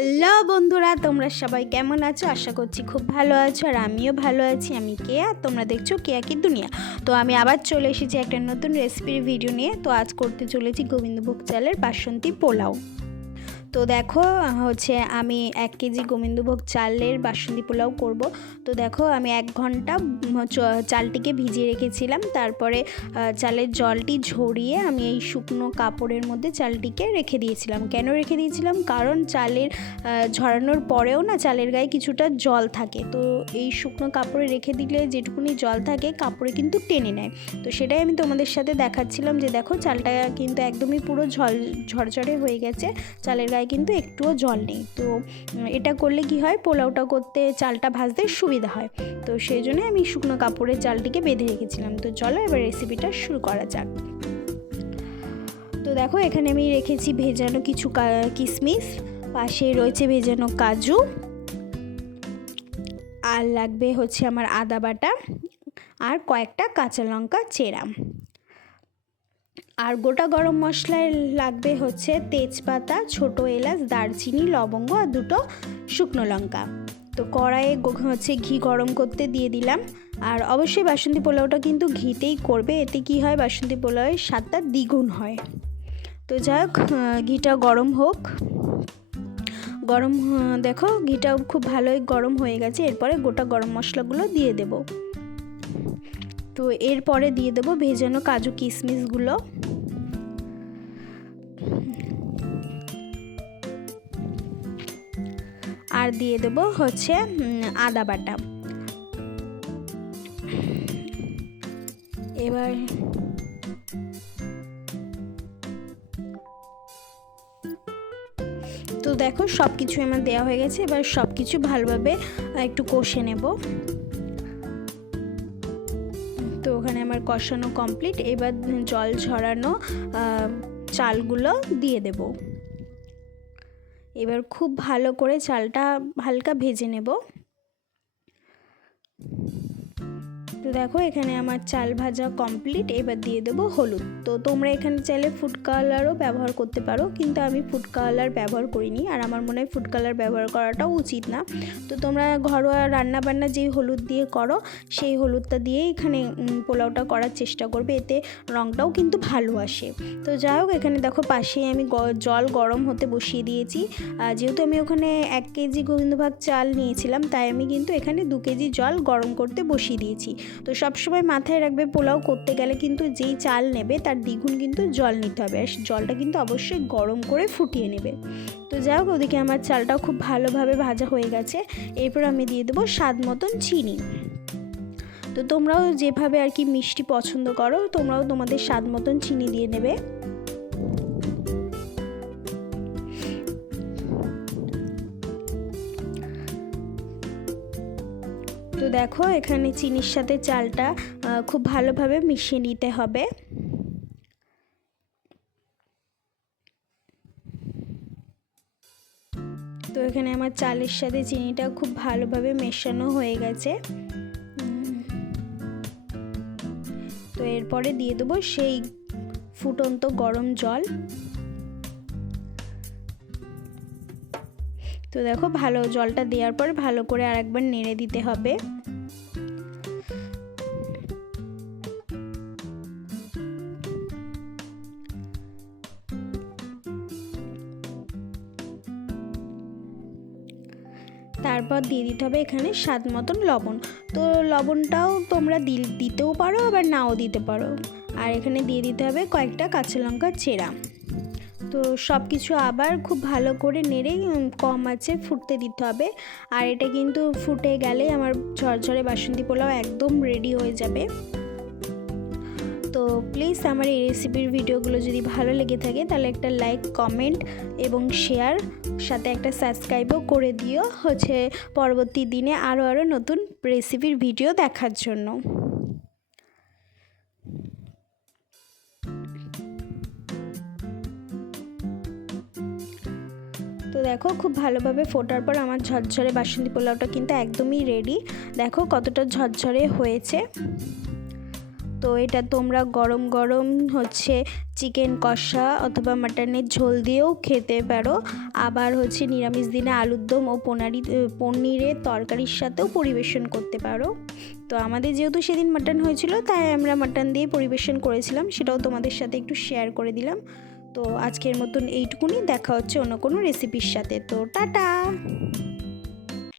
Hello বন্ধুরা, তোমরা সবাই কেমন আছো? আশা করছি খুব ভালো আছো, আর আমিও ভালো আছি। আমি কেয়া, তোমরা দেখছো কেয়া কি দুনিয়া। তো আমি আবার চলে এসেছি একটা নতুন রেসিপির ভিডিও নিয়ে। তো আজ করতে চলেছি গোবিন্দভোগ চালের বাসন্তী পোলাও। তো দেখো আমি 1 কেজি গোবিন্দভোগ চালের বাসন্তী পোলাও করব। তো দেখো আমি 1 ঘন্টা চালটিকে ভিজিয়ে রেখেছিলাম। তারপরে চালের জলটি ঝরিয়ে আমি এই শুকনো কাপড়ের মধ্যে চালটিকে রেখে দিয়েছিলাম। কেন রেখে দিয়েছিলাম? কারণ চালের ঝরানোর পরেও না চালের গায়ে কিছুটা জল থাকে। তো এই শুকনো কাপড়ে রেখে দিলে যেটুকুনি জল থাকে কাপড়ে কিন্তু টেনে নেয়। তো সেটাই আমি তোমাদের সাথে দেখাচ্ছিলাম যে দেখো চালটা কিন্তু একদমই পুরো ঝরঝরে হয়ে গেছে, চালের গায়ে কিন্তু একটুও জল নেই। তো এটা করলে কি হয়, পোলাওটা করতে চালটা ভাজতে সুবিধা হয়। তো সেই জন্য আমি শুকনো কাপড়ে চালটিকে বেঁধে রেখেছিলাম। তো চলো এবার রেসিপিটা শুরু করা যাক। তো দেখো এখানে আমি রেখেছি ভেজানো কিছু কিশমিশ, পাশে রয়েছে ভেজানো কাজু, আর লাগবে আমার আদা বাটা আর কয়েকটা কাঁচা লঙ্কা চেরা। আর গোটা গরম মশলায় লাগবে তেজপাতা, ছোট এলাচ, দারচিনি, লবঙ্গ আর 2টো শুকনো লঙ্কা। তো কড়াইয়ে ঘি গরম করতে দিয়ে দিলাম। আর অবশ্যই বাসন্তী পোলাওটা কিন্তু ঘিতেই করবে, এতে কি হয় বাসন্তী পোলাওয়ের স্বাদটা দ্বিগুণ হয়। তো যাই হোক, ঘিটা গরম হোক। দেখো ঘিটাও খুব ভালোই গরম হয়ে গেছে। এরপরে গোটা গরম মশলাগুলো দিয়ে দেব। তো এরপরে দিয়ে দেবো ভেজানো কাজু কিশমিশগুলো, আর দিয়ে দেবো আদা বাটা। এবার তো দেখো সব কিছু আমার দেওয়া হয়ে গেছে। এবার সব কিছু ভালোভাবে একটু কষে নেব। তো ওখানে আমার কষানো কমপ্লিট। এবার জল ঝরানো চালগুলো দিয়ে দেব। এবার খুব ভালো করে চালটা হালকা ভেজে নেব। তো দেখো এখানে আমার চাল ভাজা কমপ্লিট। এবার দিয়ে দেবো হলুদ। তো তোমরা এখানে চাইলে ফুড কালারও ব্যবহার করতে পারো, কিন্তু আমি ফুড কালার ব্যবহার করিনি, আর আমার মনে হয় ফুড কালার ব্যবহার করাটাও উচিত না। তো তোমরা ঘরোয়া রান্নাবান্না যেই হলুদ দিয়ে করো সেই হলুদটা দিয়ে এখানে পোলাওটা করার চেষ্টা করবে, এতে রঙটাও কিন্তু ভালো আসে। তো যাই হোক, এখানে দেখো পাশেই আমি জল গরম হতে বসিয়ে দিয়েছি। যেহেতু আমি ওখানে 1 কেজি গোবিন্দভোগ চাল নিয়েছিলাম, তাই আমি কিন্তু এখানে 2 কেজি জল গরম করতে বসিয়ে দিয়েছি। তো সবসময় মাথায় রাখবে পোলাও করতে গেলে কিন্তু যেই চাল নেবে তার দ্বিগুণ কিন্তু জল নিতে হবে, আর জলটা কিন্তু অবশ্যই গরম করে ফুটিয়ে নেবে। তো যাই হোক, ওদিকে আমার চালটাও খুব ভালোভাবে ভাজা হয়ে গেছে। এরপর আমি দিয়ে দেবো স্বাদ মতন চিনি। তো তোমরাও যেভাবে আর কি মিষ্টি পছন্দ করো, তোমরাও তোমাদের স্বাদ মতন চিনি দিয়ে নেবে। তো দেখো এখানে চিনির সাথে চালটা খুব ভালোভাবে মিশিয়ে নিতে হবে। তো এখানে আমার চালের সাথে চিনিটা খুব ভালোভাবে মেশানো হয়ে গেছে। তো এরপরে দিয়ে দেবো সেই ফুটন্ত গরম জল। তো দেখো জলটা দেওয়ার পর ভালো করে আরেকবার নেড়ে দিতে হবে। তারপর দিয়ে দিতে হবে এখানে স্বাদ মতন লবণ। তো লবণটাও তোমরা দিতেও পারো, আবার নাও দিতে পারো। আর এখানে দিয়ে দিতে হবে কয়েকটা কাঁচা লঙ্কা চেরা। তো সব কিছু আবার খুব ভালো করে নেড়ে কম আঁচে ফুটতে দিতে হবে। আর এটা কিন্তু ফুটে গেলে আমার ঝরঝরে বাসন্তী পোলাও একদম রেডি হয়ে যাবে। তো প্লিজ আমার এই রেসিপির ভিডিওগুলো যদি ভালো লেগে থাকে তাহলে একটা লাইক, কমেন্ট এবং শেয়ার, সাথে একটা সাবস্ক্রাইবও করে দিও পরবর্তী দিনে আরও নতুন রেসিপির ভিডিও দেখার জন্য। তো দেখো খুব ভালোভাবে ফোটার পর আমার ঝরঝরে বাসন্তী পোলাওটা কিন্তু একদমই রেডি। দেখো কতটা ঝরঝরে হয়েছে। তো এটা তোমরা গরম গরম হচ্ছে চিকেন কষা অথবা মাটনের ঝোল দিয়েও খেতে পারো, আবার হচ্ছে নিরামিষ দিনে আলুর দম ও পনিরের তরকারির সাথেও পরিবেশন করতে পারো। তো আমাদের যেহেতু সেদিন মাটন হয়েছিল তাই আমরা মাটন দিয়ে পরিবেশন করেছিলাম, সেটাও তোমাদের সাথে একটু শেয়ার করে দিলাম। তো আজকের মতন এইটুকুনি, দেখা হচ্ছে অন্য কোনো রেসিপির সাথে। তো টাটা।